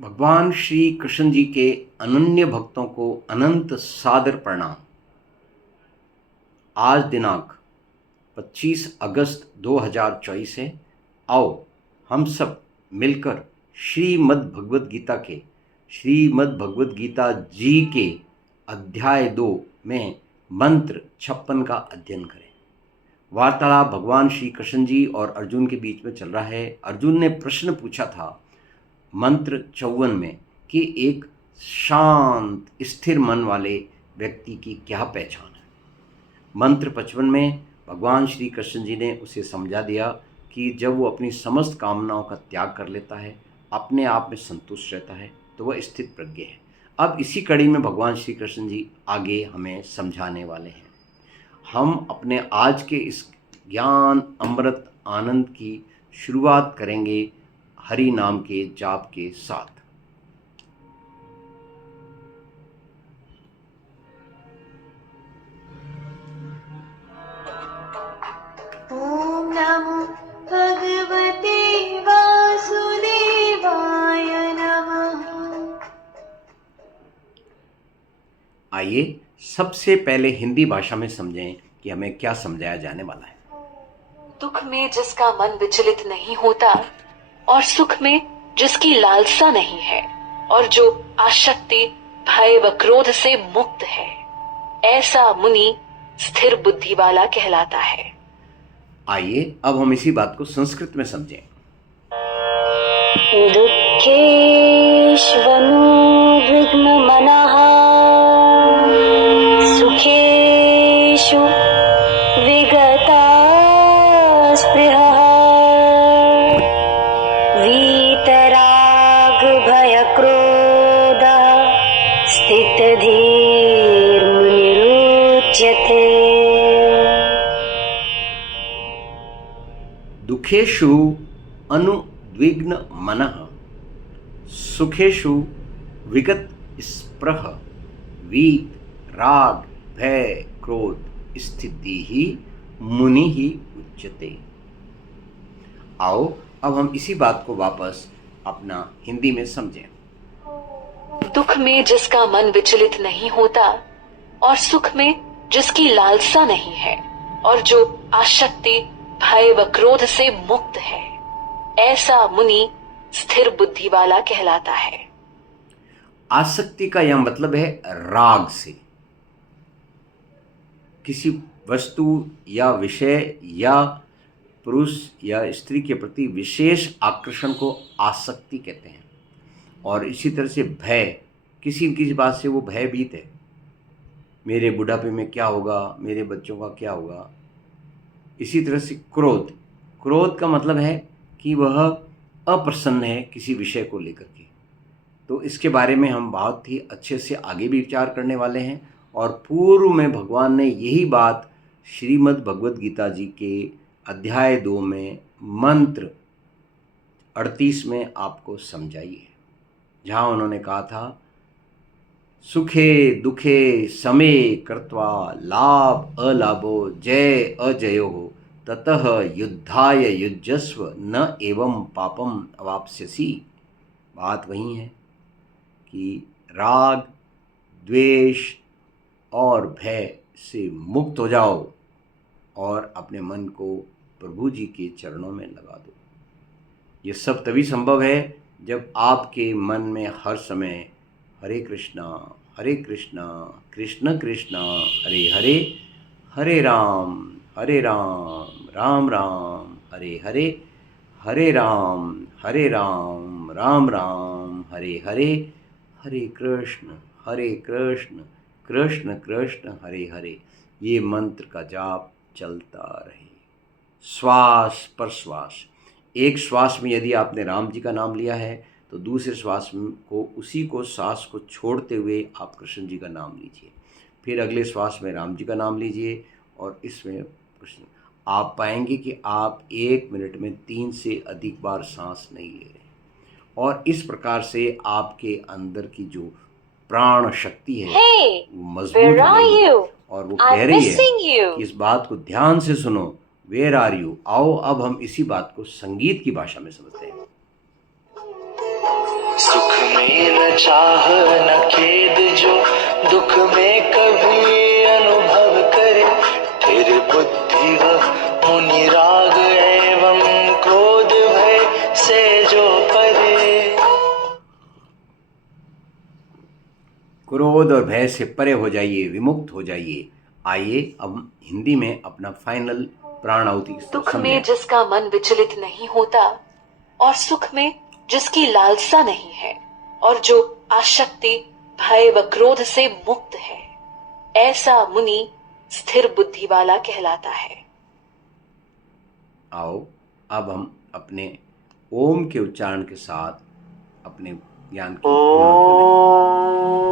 भगवान श्री कृष्ण जी के अनन्य भक्तों को अनंत सादर प्रणाम। आज दिनांक 25 अगस्त 2024 है। आओ हम सब मिलकर श्रीमद् भगवद गीता जी के अध्याय 2 में मंत्र 56 का अध्ययन करें। वार्तालाप भगवान श्री कृष्ण जी और अर्जुन के बीच में चल रहा है। अर्जुन ने प्रश्न पूछा था मंत्र 54 में कि एक शांत स्थिर मन वाले व्यक्ति की क्या पहचान है। मंत्र 55 में भगवान श्री कृष्ण जी ने उसे समझा दिया कि जब वो अपनी समस्त कामनाओं का त्याग कर लेता है, अपने आप में संतुष्ट रहता है, तो वह स्थित प्रज्ञ है। अब इसी कड़ी में भगवान श्री कृष्ण जी आगे हमें समझाने वाले हैं। हम अपने आज के इस ज्ञान अमृत आनंद की शुरुआत करेंगे हरि नाम के जाप के साथ। ओम नमो भगवते वासुदेवाय नमः। आइए सबसे पहले हिंदी भाषा में समझें कि हमें क्या समझाया जाने वाला है। दुख में जिसका मन विचलित नहीं होता और सुख में जिसकी लालसा नहीं है और जो आसक्ति भय व क्रोध से मुक्त है, ऐसा मुनि स्थिर बुद्धि वाला कहलाता है। आइए अब हम इसी बात को संस्कृत में समझें। दुःखेष्वनुद्विग्नमनः सुखेषु विगतास्पृहः वीतरागभयक्रोधः स्थितधीर्मुनिरुच्यते। दुखेषु अनुद्विग्न मनः सुखेषु विगत स्पृह वीत राग भय क्रोध स्थिति ही मुनि ही उच्यते। आओ अब हम इसी बात को वापस अपना हिंदी में समझें। दुख में जिसका मन विचलित नहीं होता और सुख में जिसकी लालसा नहीं है और जो आसक्ति भय व क्रोध से मुक्त है, ऐसा मुनि स्थिर बुद्धि वाला कहलाता है। आसक्ति का यह मतलब है राग से, किसी वस्तु या विषय या पुरुष या स्त्री के प्रति विशेष आकर्षण को आसक्ति कहते हैं। और इसी तरह से भय, किसी न किसी बात से वो भयभीत है, मेरे बुढ़ापे में क्या होगा, मेरे बच्चों का क्या होगा। इसी तरह से क्रोध, क्रोध का मतलब है कि वह अप्रसन्न है किसी विषय को लेकर के। तो इसके बारे में हम बहुत ही अच्छे से आगे भी विचार करने वाले हैं। और पूर्व में भगवान ने यही बात श्रीमद् भगवद गीता जी के अध्याय 2 में मंत्र 38 में आपको समझाई है, जहाँ उन्होंने कहा था सुखे दुखे समे कृत्वा लाभ अलाभो जय अजयो ततः युद्धाय युज्यस्व न एवं पापम अवाप्स्यसि। बात वही है कि राग द्वेष और भय से मुक्त हो जाओ और अपने मन को प्रभु जी के चरणों में लगा दो। ये सब तभी संभव है जब आपके मन में हर समय हरे कृष्णा कृष्ण कृष्ण हरे हरे, हरे राम राम राम हरे हरे, हरे राम राम राम हरे हरे, हरे कृष्ण कृष्ण कृष्ण हरे हरे। ये मंत्र का जाप चलता रहे, श्वास पर श्वास। एक श्वास में यदि आपने राम जी का नाम लिया है तो दूसरे श्वास को उसी को सांस को छोड़ते हुए आप कृष्ण जी का नाम लीजिए, फिर अगले श्वास में राम जी का नाम लीजिए और इसमें कृष्ण। आप पाएंगे कि आप 1 मिनट में 3 से अधिक बार सांस नहीं ले रहे। और इस प्रकार से आपके अंदर की जो प्राण शक्ति है वो मजबूत हो जाएगी और वो कह रही है कि इस बात को ध्यान से सुनो, वेयर आर यू। आओ अब हम इसी बात को संगीत की भाषा में समझते हैं। सुख में न चाह न खेद, जो दुख में कभी अनुभव करे, फिर बुद्धि व मुनि राग एवं क्रोध भय से जो परे। क्रोध और भय से परे हो जाइए, विमुक्त हो जाइए। आइए अब हिंदी में अपना फाइनल प्राण आहुति दुख में समझें। जिसका मन विचलित नहीं होता और सुख में जिसकी लालसा नहीं है, और जो आसक्ति भय व क्रोध से मुक्त है, ऐसा मुनि स्थिर बुद्धि वाला कहलाता है। आओ अब हम अपने ओम के उच्चारण के साथ अपने ज्ञान की पूर्ण करें।